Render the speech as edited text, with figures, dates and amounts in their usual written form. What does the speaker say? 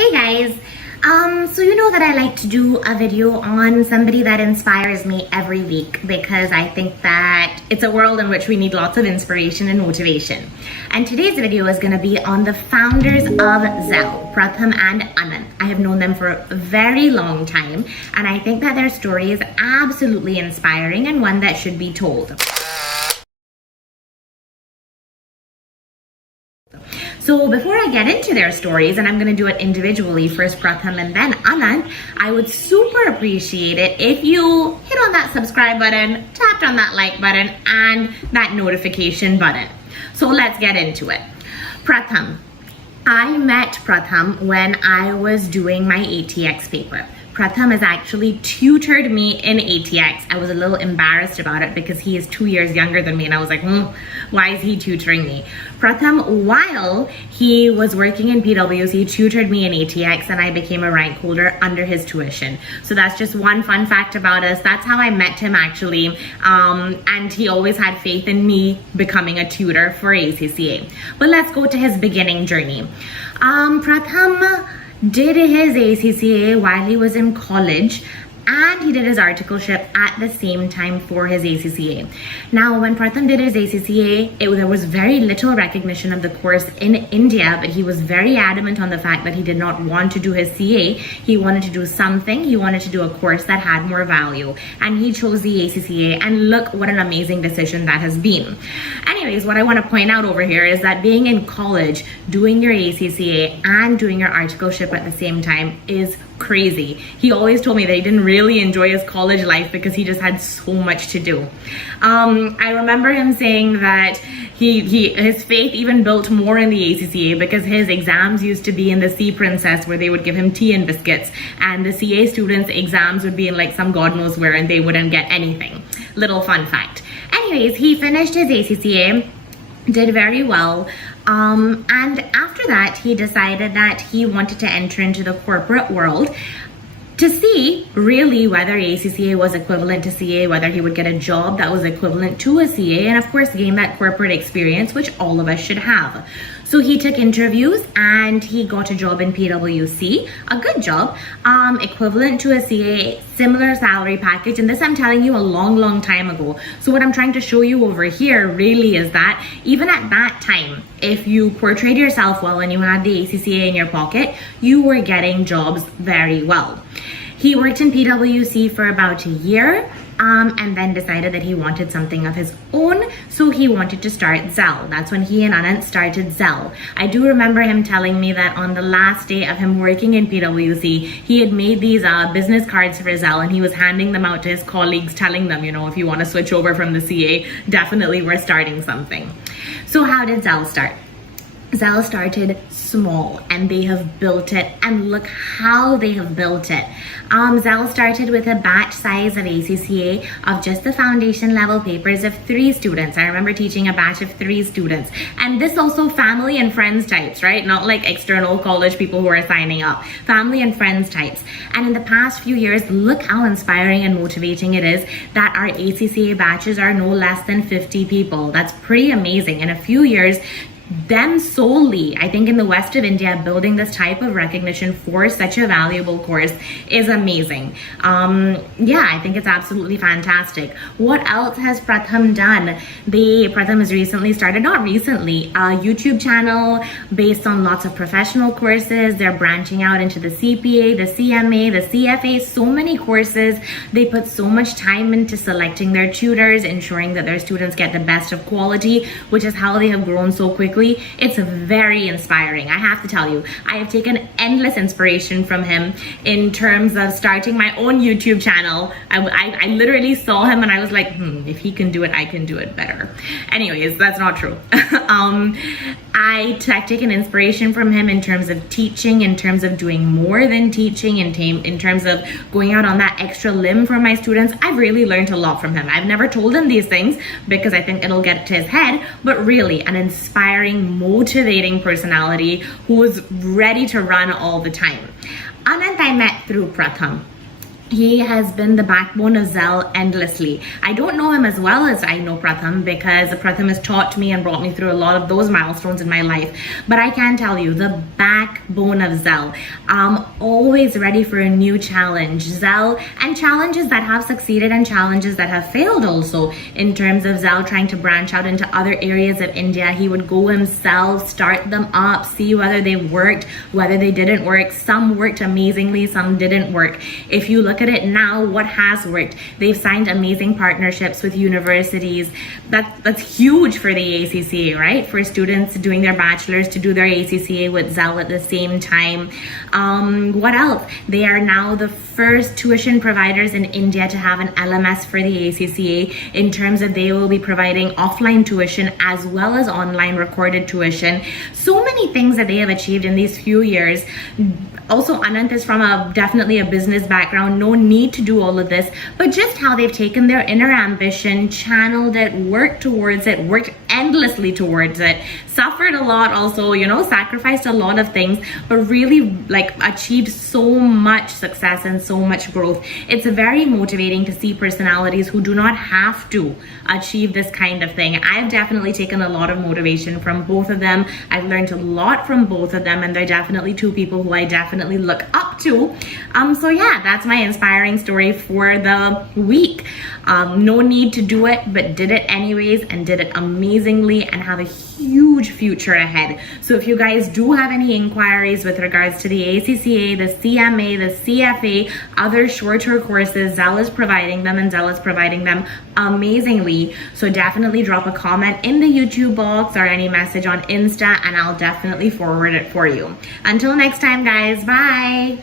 Hey guys, so you know that I like to do a video on somebody that inspires me every week because I think that it's a world in which we need lots of inspiration and motivation. And today's video is going to be on the founders of Zell, Pratham and Anant. I have known them for a very long time and I think that their story is absolutely inspiring and one that should be told. So before I get into their stories, and I'm going to do it individually, first Pratham and then Anant, I would super appreciate it if you hit on that subscribe button, tapped on that like button, and that notification button. So let's get into it. Pratham. I met Pratham when I was doing my ATX paper. Pratham has actually tutored me in ATX. I was a little embarrassed about it because he is 2 years younger than me and I was like, why is he tutoring me? Pratham, while he was working in PwC, tutored me in ATX and I became a rank holder under his tuition. So that's just one fun fact about us. That's how I met him actually. And he always had faith in me becoming a tutor for ACCA. But let's go to his beginning journey. Pratham did his ACCA while he was in college and he did his articleship at the same time for his ACCA. Now, when Pratham did his ACCA, there was very little recognition of the course in India, but he was very adamant on the fact that he did not want to do his CA. He wanted to do something. He wanted to do a course that had more value, and he chose the ACCA, and look what an amazing decision that has been. Anyways, what I want to point out over here is that being in college, doing your ACCA and doing your articleship at the same time is crazy. He always told me that he didn't really enjoy his college life because he just had so much to do. I remember him saying that his faith even built more in the ACCA because his exams used to be in the Sea Princess where they would give him tea and biscuits, and the CA students' exams would be in like some God knows where and they wouldn't get anything. Little fun fact. Anyways, he finished his ACCA, did very well. And after that, he decided that he wanted to enter into the corporate world to see really whether ACCA was equivalent to CA, whether he would get a job that was equivalent to a CA, and of course gain that corporate experience, which all of us should have. So he took interviews and he got a job in PwC, a good job, equivalent to a CA, similar salary package. And this I'm telling you a long time ago. So what I'm trying to show you over here really is that even at that time, if you portrayed yourself well and you had the ACCA in your pocket, you were getting jobs very well. He worked in PwC for about a year. And then decided that he wanted something of his own, so he wanted to start Zell. That's when he and Anant started Zell. I do remember him telling me that on the last day of him working in PwC, he had made these business cards for Zell and he was handing them out to his colleagues, telling them, you know, if you want to switch over from the CA, definitely we're starting something. So how did Zell start? Zell started small and they have built it, and look how they have built it. Zell started with a batch size of ACCA of just the foundation level papers of 3 students. I remember teaching a batch of 3 students, and this also family and friends types, right? Not like external college people who are signing up, family and friends types. And in the past few years, look how inspiring and motivating it is that our ACCA batches are no less than 50 people. That's pretty amazing. In a few years, them solely, I think in the west of India, building this type of recognition for such a valuable course is amazing. Yeah, I think it's absolutely fantastic. What else has Pratham done? Pratham has recently started, not recently, a YouTube channel based on lots of professional courses. They're branching out into the CPA, the CMA, the CFA, so many courses. They put so much time into selecting their tutors, ensuring that their students get the best of quality, which is how they have grown so quickly. It's very inspiring. I have to tell you, I have taken endless inspiration from him in terms of starting my own YouTube channel. I literally saw him and I was like, if he can do it, I can do it better. Anyways, that's not true. I've taken inspiration from him in terms of teaching, in terms of doing more than teaching, in terms of going out on that extra limb for my students. I've really learned a lot from him. I've never told him these things because I think it'll get to his head, but really an inspiring, motivating personality who was ready to run all the time. Anant I met through Pratham. He has been the backbone of Zell endlessly. I don't know him as well as I know Pratham, because Pratham has taught me and brought me through a lot of those milestones in my life. But I can tell you, the backbone of Zell, always ready for a new challenge. Zell, and challenges that have succeeded and challenges that have failed also. In terms of Zell trying to branch out into other areas of India, he would go himself, start them up, see whether they worked, whether they didn't work. Some worked amazingly, some didn't work. If you look at it now, what has worked? They've signed amazing partnerships with universities. That's huge for the ACCA, right? For students doing their bachelor's to do their ACCA with Zell at the same time. What else? They are now the first tuition providers in India to have an LMS for the ACCA, in terms of they will be providing offline tuition as well as online recorded tuition. So many things that they have achieved in these few years. Also, Anant is from definitely a business background. No need to do all of this, but just how they've taken their inner ambition, channeled it, worked towards it, worked endlessly towards it, suffered a lot also, sacrificed a lot of things, but really achieved so much success and so much growth. It's very motivating to see personalities who do not have to achieve this kind of thing. I've definitely taken a lot of motivation from both of them. I've learned a lot from both of them, and they're definitely two people who I definitely look up to. So yeah, that's my inspiring story for the week. No need to do it, but did it anyways, and did it amazingly, and have a huge future ahead. So if you guys do have any inquiries with regards to the ACCA, the CMA, the CFA, other shorter courses, Zell is providing them, and Zell is providing them amazingly. So definitely drop a comment in the YouTube box or any message on Insta, and I'll definitely forward it for you. Until next time, guys, bye.